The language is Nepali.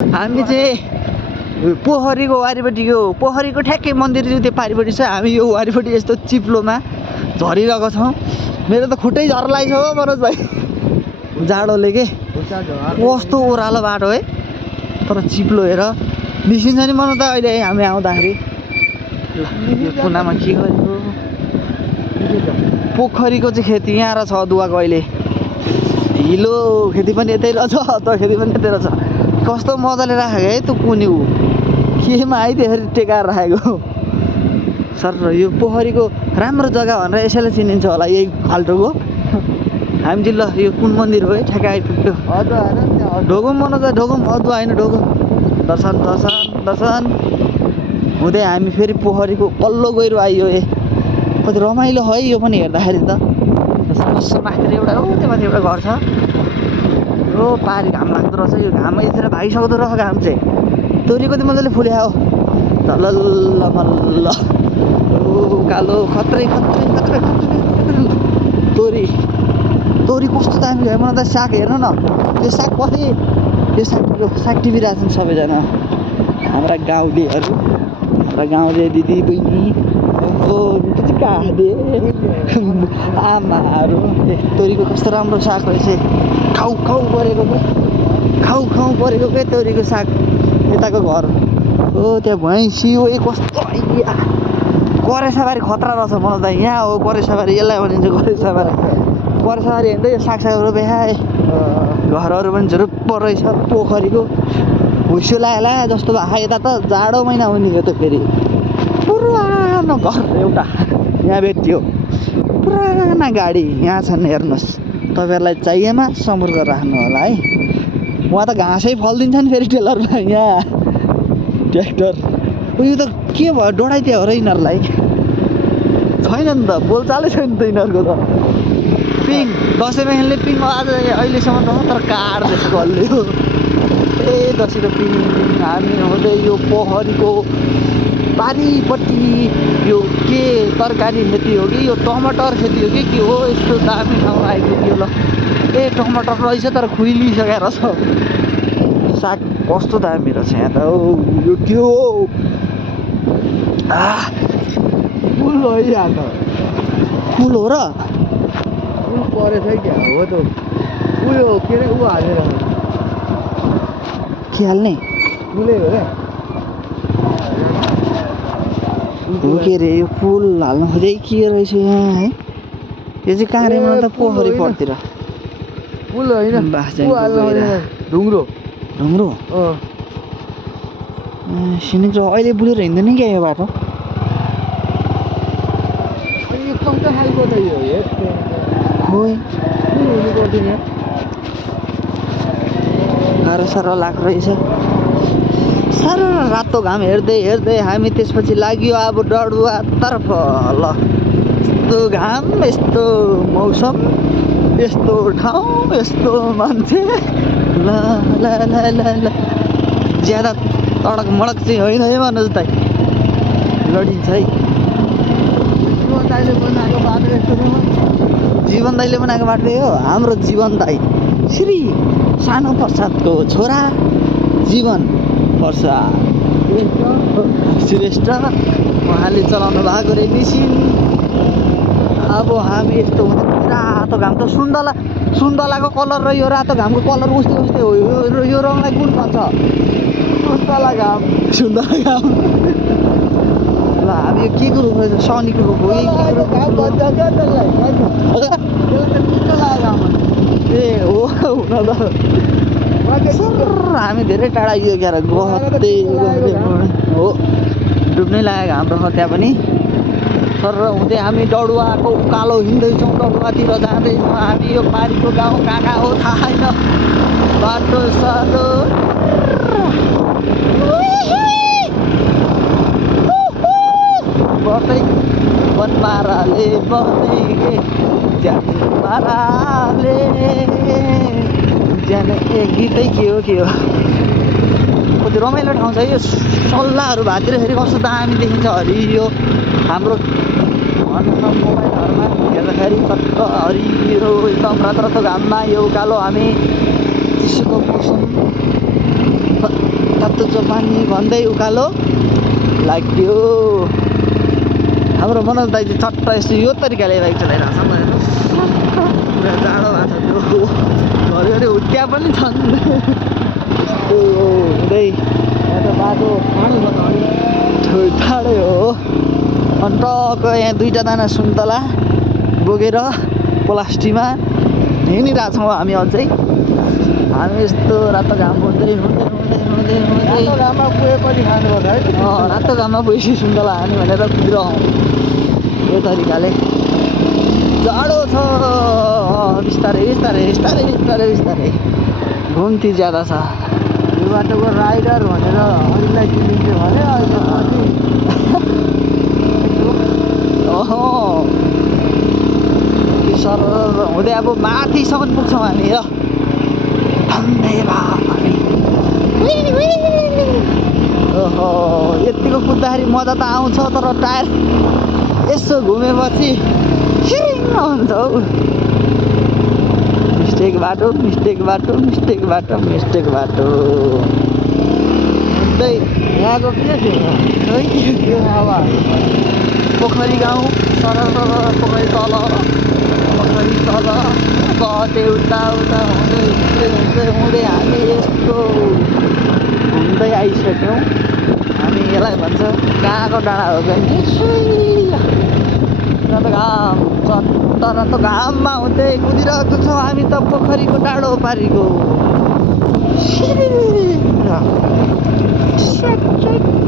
हामी चाहिँ पोखरीको वारिपट्टिको पोखरीको ठ्याक्कै मन्दिर चाहिँ त्यो पारिपट्टि छ हामी यो वारिपट्टि यस्तो चिप्लोमा झरिरहेको छौँ मेरो त खुट्टै झर्लाइछ हो मनोज भाइ जाडोले के कस्तो ओह्रालो बाटो है तर चिप्लो हेर निस्किन्छ नि मनोज त अहिले हामी आउँदाखेरि ल यो कुनामा के गरेको पोखरीको चाहिँ खेती यहाँ र छ अदुवाको अहिले हिलो खेती पनि यतै रहेछ त खेती पनि यतै रहेछ कस्तो मजाले राखेको है त्यो कुनी ऊ केमा आइदियो फेरि टेकाएर राखेको सर यो पोखरीको राम्रो जग्गा भनेर यसैलाई चिनिन्छ होला यही फाल्टोको हामी चाहिँ ल यो कुन मन्दिर हो है ठ्याक्कै आइपुग्यो ढोगुम मनोज ढोगुम अदुवा होइन ढोगुम दर्शन दर्शन दर्शन हुँदै हामी फेरि पोखरीको पल्लो गहिरो आइयो ए कति रमाइलो है यो पनि हेर्दाखेरि त माथितिर एउटा हो त्यो माथि एउटा घर छ हो पारी घाम लाग्दो रहेछ यो घाम यतिखेर भागिसक्दो रहेछ घाम चाहिँ तोरी कति मजाले फुल्यो तलल्ल मल्ल ओ कालो खत्रै खत्रै खत्रै खत्रै तोरी तोरी कस्तो दामी भयो मलाई त साग हेर्नु न यो साग कति यो साग टिपिरहेको छन् सबैजना हाम्रा गाउँलेहरू हाम्रा गाउँले दिदी बहिनी ओ आमाहरू तोरीको कस्तो राम्रो साग रहेछ खाउ खाउ परेको के तोरीको साग यताको घर हो त्यहाँ भैँसी हो कस्तो करेसाबारी खतरा रहेछ मलाई त यहाँ हो करेसाबारी यसलाई भनिन्छ करेसाबारी हिँड्दै यो सागसाग रोपे घरहरू पनि झुरुप्प रहेछ पोखरीको भुस्यो लाला जस्तो भएको यता त जाडो महिना हो नि यो त फेरि पुरानो घर एउटा यहाँ भेटियो पुराना गाडी यहाँ छन् हेर्नुहोस् तपाईँहरूलाई चाहिएमा सम्पर्क राख्नु होला है उहाँ त घाँसै फलिदिन्छ नि फेरि टेलरमा यहाँ ट्र्याक्टर यो त के भयो डढाइदियो हो र यिनीहरूलाई छैन नि त बोलचालै छैन त यिनीहरूको त पिङ दसैँमा खेल्ने पिङ आज अहिलेसम्म त तर काट्दैछ कसले हो ए दसैँको पिङ हामी हुँदै यो पोखरीको पारिपट्टि यो के तरकारी खेती हो कि यो टमाटर खेती हो कि के हो यस्तो दामी ठाउँमा आइपुग्यो ल ए टमाटर रहेछ तर खुइलिसकेर छ साग कस्तो दामी रहेछ यहाँ त यो के हो फुल हो यहाँ त फुल हो र परेछ क्या हो त उयो के अरे ऊ हालेर के हाल्ने फुलै हो क्या हो के अरे यो फुल हाल्नु खोजेँ के रहेछ यहाँ है यो चाहिँ कहाँ रे मलाई त पोखरी पट्तिर फुल होइन ढुङ्ग्रो ढुङ्ग्रो सिनिक अहिले बुढेर हिँड्दैन क्या यो बाटो कस्तो खालको त यो गाह्रो साह्रो लाग्दो रहेछ साह्रो रातो घाम हेर्दै हेर्दै हामी त्यसपछि लाग्यो अब डडुवातर्फ ल यस्तो घाम यस्तो मौसम यस्तो ठाउँ यस्तो मान्छे ल ल ल ल ल ज्यादा तडक मडक चाहिँ होइन है मनोज दाइ लडिन्छ है जीवन दाइले बनाएको बाटो हो हाम्रो जीवन दाइ श्री सानो प्रसादको छोरा जीवन प्रसाद श्रेष्ठ उहाँले चलाउनु भएको रे मेसिन अब हामी यस्तो हुन्छ रातो घाम त सुन्तलाको कलर र यो रातो घामको कलर उस्तै उस्तै हो यो रङलाई कुन भन्छ सुन्तला घाम ल हामी यो के को रुख रहेछ शनिको रुख हो ए हो हुन त हामी धेरै टाढा यो क्या गहत्दै हो डुब्नै लागेको हाम्रो त्यहाँ पनि सर हुँदै हामी डडुवाको उकालो हिँड्दैछौँ डडुवातिर जाँदैछौँ हामी यो पारीको गाउँ कहाँ कहाँ हो थाहा छैन बाटो साटो बर्दै बनमाराले बर्दै माराले ज्यान ए गीतै के हो कति रमाइलो ठाउँ छ यो सल्लाहहरू भातिर फेरि कस्तो दामी देखिन्छ हरियो हाम्रो मोबाइलहरूमा हेर्दाखेरि कस्तो हरियो एकदम रातो रातो घाममा यो उकालो हामी चिसोको मौसम रातो चपानी भन्दै उकालो लाग्यो। हाम्रो मनोज दाइ चाहिँ चट्ट यसो यो तरिकाले बाइक चलाइरहेको छ। पुरा जाडो भएको छ त्यो घरिघरि हुत्या पनि छन्। यस्तो हुँदै यहाँ त बाटो टाढै हो। अनि टक्क यहाँ दुईवटा दाना सुन्तला बोकेर प्लास्टिकमा हिँडिरहेछौँ हामी अझै। हामी यस्तो रातो घाम हुँदै घाममा पुगेपछि खानुपर्छ है। रातो घाममा पुगेपछि सुन्तला हाने भनेर कुदिरहँ यो तरिकाले। जाडो छ। बिस्तारै बिस्तारै बिस्तारै बिस्तारै बिस्तारै घुम्ती ज्यादा छ। यो बाटोको राइडर भनेर अरूलाई चिनिन्थ्यो भने अहिले सर हुँदै अब माथिसम्म पुग्छौँ हामी। र ओहो यतिको कुद्दाखेरि मजा त आउँछ तर टायर यसो घुमेपछि हुन्छ हौ। मिस्टेक बाटो मिस्टेक बाटो मिस्टेक बाटो मिस्टेक बाटो हुँदै यहाँको के थियो अब पोखरी गाउँ सरल पोखरी तल कतै उता उता हुँदै हुँदै हुँदै हामी यस्तो घुम्दै आइसक्यौँ। हामी यसलाई भन्छ कहाँको डाँडा हो भने रातो घाम चट्ट रातो घाममा हुँदै कुदिरहेको छौँ हामी त पोखरीको डाँडो पारिको।